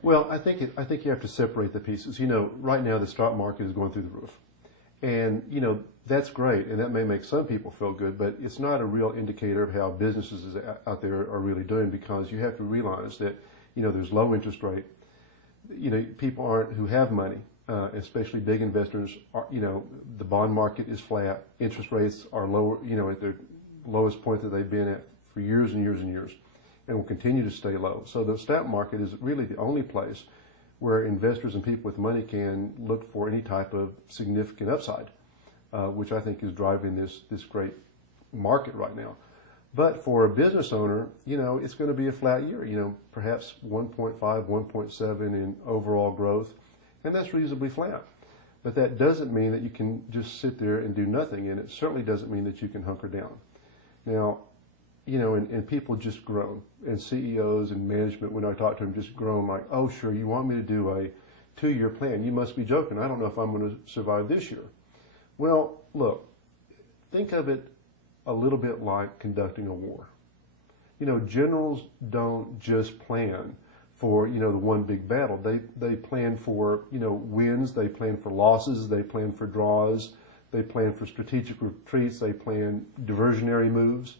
Well, I think you have to separate the pieces. Right now the stock market is going through the roof. And, that's great, and that may make some people feel good, but it's not a real indicator of how businesses out there are really doing, because you have to realize that, there's low interest rate. People who have money, especially big investors, the bond market is flat. Interest rates are lower, at their lowest point that they've been at for years and years and years, and will continue to stay low. So the stock market is really the only place where investors and people with money can look for any type of significant upside, which I think is driving this great market right now. But for a business owner, it's going to be a flat year, perhaps 1.5, 1.7 in overall growth, and that's reasonably flat. But that doesn't mean that you can just sit there and do nothing, and it certainly doesn't mean that you can hunker down. Now, and people just groan, and CEOs and management, when I talk to them, just groan like, oh, sure, you want me to do a 2-year plan? You must be joking. I don't know if I'm going to survive this year. Well, look, think of it a little bit like conducting a war. Generals don't just plan for, the one big battle. They plan for, wins, they plan for losses, they plan for draws, they plan for strategic retreats, they plan diversionary moves.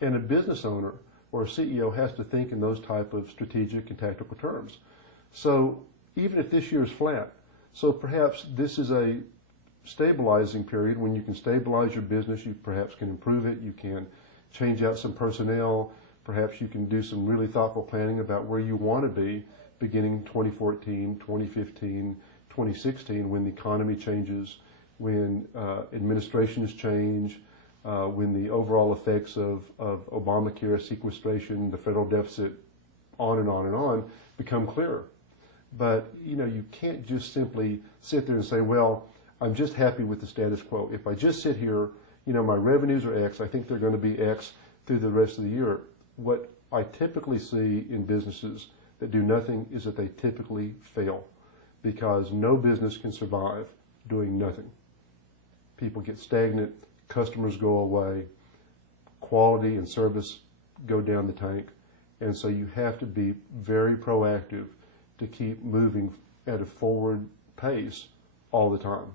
And a business owner or a CEO has to think in those type of strategic and tactical terms. So even if this year is flat, so perhaps this is a stabilizing period when you can stabilize your business, you perhaps can improve it, you can change out some personnel, perhaps you can do some really thoughtful planning about where you want to be beginning 2014, 2015, 2016, when the economy changes, when administrations change, when the overall effects of Obamacare, sequestration, the federal deficit, on and on and on, become clearer. But, you can't just simply sit there and say, well, I'm just happy with the status quo. If I just sit here, my revenues are X, I think they're going to be X through the rest of the year. What I typically see in businesses that do nothing is that they typically fail, because no business can survive doing nothing. People get stagnant, customers go away, quality and service go down the tank, and so you have to be very proactive to keep moving at a forward pace all the time.